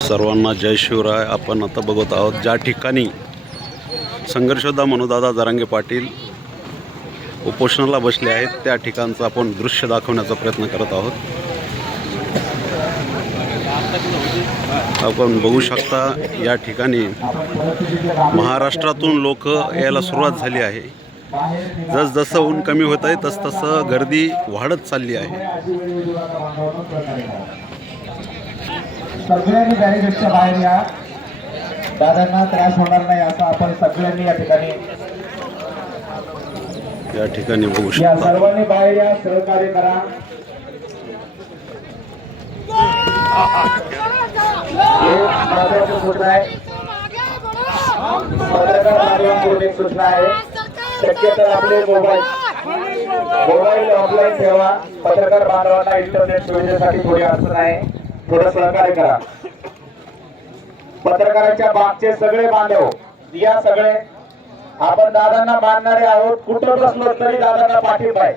सर्वांना जय शिवराय. आपण आता बघत आहोत ज्या ठिकाणी संघर्षयोद्धा मनोदादा जरांगे पाटील उपोषणाला बसले आहेत त्या ठिकाणचं आपण दृश्य दाखवण्याचा प्रयत्न करत आहोत. आपण बघू शकता या ठिकाणी महाराष्ट्रातून लोक यायला सुरुवात झाली आहे. जसजसं ऊन कमी होत आहे तसतसं गर्दी वाढत चालली आहे. सगळ्यांनी बॅरिकेडच्या बाहेर या. दादांना त्रास होणार नाही असं आपण सगळ्यांनी या ठिकाणी बघू या शकता. सर्वांनी बाहेर या, सहकार्य करा. महत्वाची सूचना आहे, पत्रकार माध्यमांकडून एक सूचना आहे. शक्यतो आपले मोबाईल ऑफलाईन ठेवा. पत्रकार बांधवांना इंटरनेट सुविधेसाठी थोडी अडचण आहे, थोडं सहकार्य करा. पत्रकारांच्या मागचे सगळे बांधव या, सगळे आपण दादांना मानणारे आहोत. कुठं बसलो तरी दादांना पाठिंबा आहे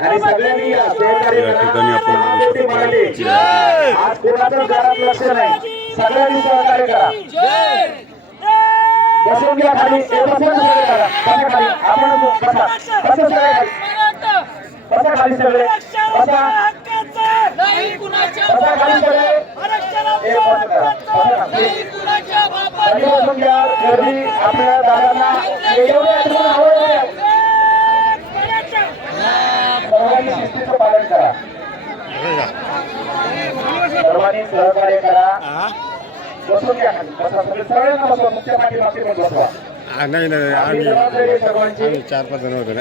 आणि सगळ्यांनी या सहकार्य या ठिकाणी आपण आज कोणाचं घरात लक्ष नाही, सगळ्यांनी सहकार्य करा. बसून घ्या खाली, बसा खाली. आपण बसा, बसा सगळे खाली, बसा खाली सगळे, बसा खाली सगळे. बसून घ्या. गर्दी आपल्या दादांना सर्वांनी शिस्तीचं पालन करा, सर्वांनी सहकार्य करा. बसून घ्या खाली, बसा सगळे, सगळ्यांना बसवा. मुख्य पाठीमागचे पण बसवा. नाही सर्वांची 4-5 जण होते ना.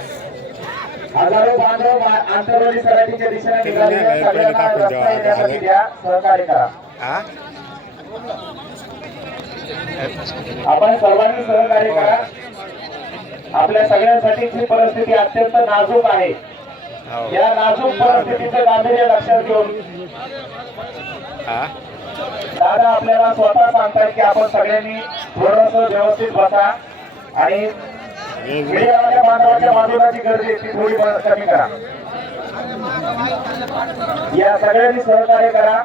हजारो बांधव आंतरवाली सराठीच्या दिशेने निघाले. सगळ्यांना रस्ता येण्यासाठी द्या, सहकार्य करा. आपण सर्वांनी सहकार्य करा. आपल्या सगळ्यांसाठीची परिस्थिती अत्यंत नाजूक आहे. या नाजूक परिस्थितीचं गांभीर्य लक्षात घेऊन दादा आपल्याला स्वतः सांगतायत की आपण सगळ्यांनी थोडस व्यवस्थित बसा आणि मीडियावाल्या बांधवाच्या बाजूलाची गर्दी ती थोडी कमी करा. या सगळ्यांनी सहकार्य करा.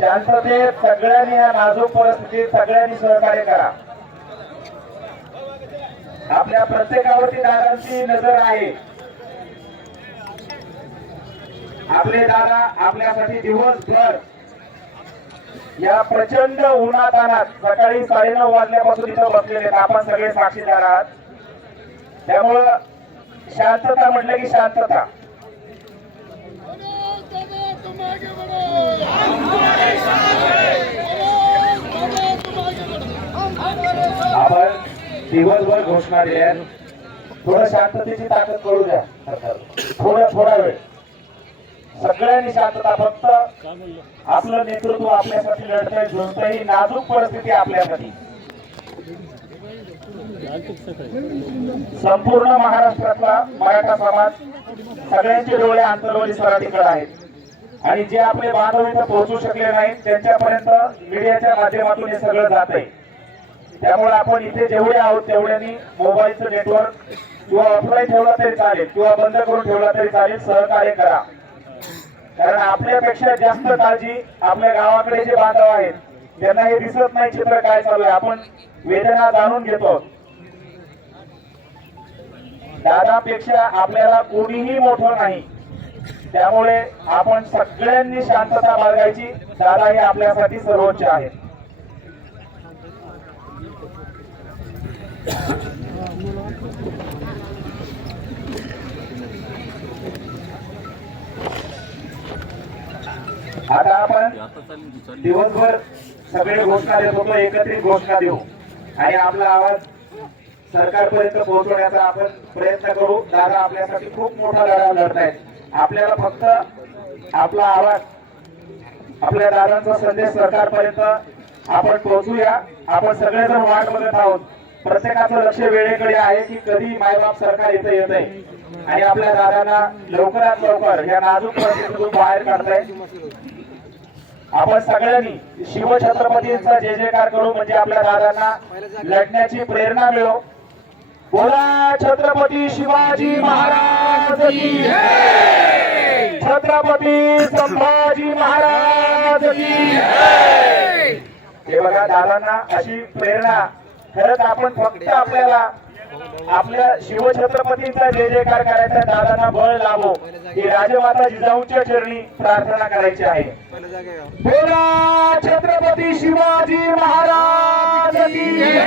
शांततेत सगळ्यांनी या नाजूक परिस्थितीत सगळ्यांनी सहकार्य करा. आपल्या प्रत्येकावरती दादांची नजर आहे. आपले दादा आपल्यासाठी दिवसभर या प्रचंड उन्हातानात सकाळी 9:30 वाजल्यापासून इथं बसलेले आपण सगळे साक्षीदार आहात. त्यामुळं शांतता म्हटलं की शांतता. आपण दिवसभर घोषणा दिल्या. थोडं शांततेची ताकद करू द्या. थोडा वेळ सगळ्यांनी शांतता. फक्त आपलं नेतृत्व आपल्यासाठी लढतंय, झुंजतंय. ही नाजूक परिस्थिती आपल्यासाठी. संपूर्ण महाराष्ट्रातला मराठा समाज सगळ्यांचे डोळे आंतरवली सराटीकडे आहेत आणि जे आपले बांधव इथं पोहोचू शकले नाहीत त्यांच्यापर्यंत मीडियाच्या माध्यमातून हे सगळं जात आहे. त्यामुळे आपण इथे जेवढे आहोत तेवढ्यांनी मोबाईलचं नेटवर्क किंवा ऑफलाईन ठेवला तरी चालेल किंवा बंद करून ठेवला तरी चालेल, सहकार्य करा. कारण आपल्यापेक्षा जास्त काळजी आपल्या गावाकडे जे बांधव आहेत त्यांना हे दिसत नाही चित्र काय चालू आहे. आपण वेदना जाणून घेतो. दादापेक्षा आपल्याला कोणीही मोठं नाही. त्यामुळे आपण सगळ्यांनी शांतता बाळगायची. दादा हे आपल्यासाठी सर्वोच्च आहे. आता आपण दिवसभर सगळे घोषणा देत होतो, एकत्रित घोषणा देऊ आणि आपला आवाज सरकारपर्यंत पोहोचवण्याचा आपण प्रयत्न करू. दादा आपल्यासाठी खूप मोठा लढा लढतायत. आपल्याला फक्त आपला आवाज, आपल्या दादांचा संदेश सरकारपर्यंत आपण पोहोचूया. आपण सगळेजण वाट बघत आहोत. प्रत्येकाचं लक्ष वेळेकडे आहे की कधी मायबाप सरकार इथं येत आहे आणि आपल्या दादांना लवकरात लवकर या नाजूक परिस्थितीतून बाहेर काढताय. आपण सगळ्यांनी शिवछत्रपतींचा जय जयकार करू म्हणजे आपल्या दादांना लढण्याची प्रेरणा मिळो. बोला छत्रपती शिवाजी महाराज की जय. छत्रपती संभाजी महाराज की जय. हे बघा दादांना अशी प्रेरणा खरंच आपण फक्त आपल्याला आपल्या शिवछत्रपतींचा जय जयकार करायचा दादांना बळ लाभो ही राजमाता जिजाऊंच्या चरणी प्रार्थना करायची आहे. बोला छत्रपती शिवाजी महाराज की जय.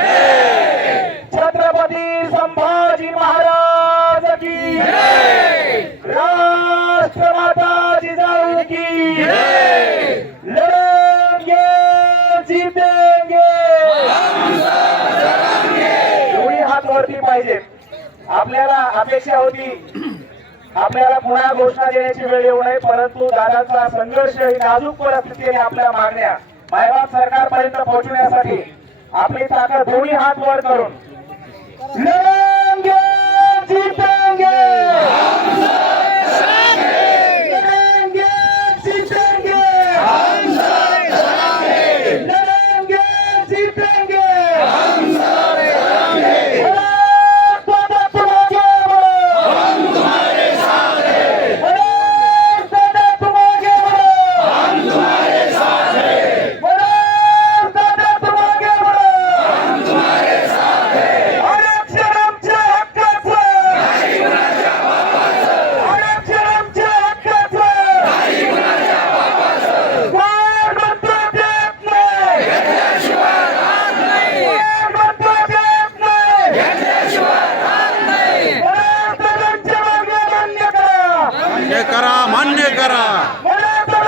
छत्रपती संभाजी महाराज की जय. राष्ट्रमाता जिजाऊ की जय. लढेंगे जीतेंगे. एवढी हात वरती पाहिजे. आपल्याला अपेक्षा होती आपल्याला पुन्हा घोषणा देण्याची वेळ येऊ नये, परंतु दादांचा संघर्ष ही नाजूक परिस्थितीने आपल्या मागण्या मायबाप सरकारपर्यंत पोहोचवण्यासाठी आपली ताकद दोन्ही हात वर करून लढेंगे जीतेंगे. लढेंगे जीतेंगे. लढेंगे जीतेंगे. मान्य करा. मान्य करा.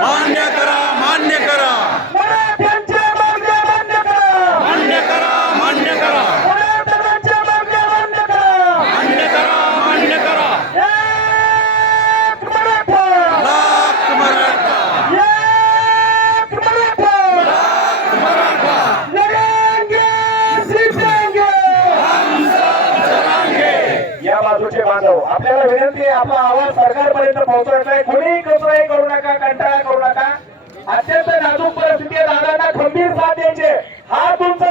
मान्य करा. मान्य करा. मान्य करा. मान्य करा. मान्य करा. लाख मराठा. या बाजूचे बांधव आपल्याला विनंती आहे आपला आवाज सरकारपर्यंत पोहोचवायचा आहे. कोणीही कसरही करू नका, कंटाळा करू नका. अत्यंत नाजूक परिस्थिती आहे. दादांना खंबीर साथ द्यायचे. हात उंच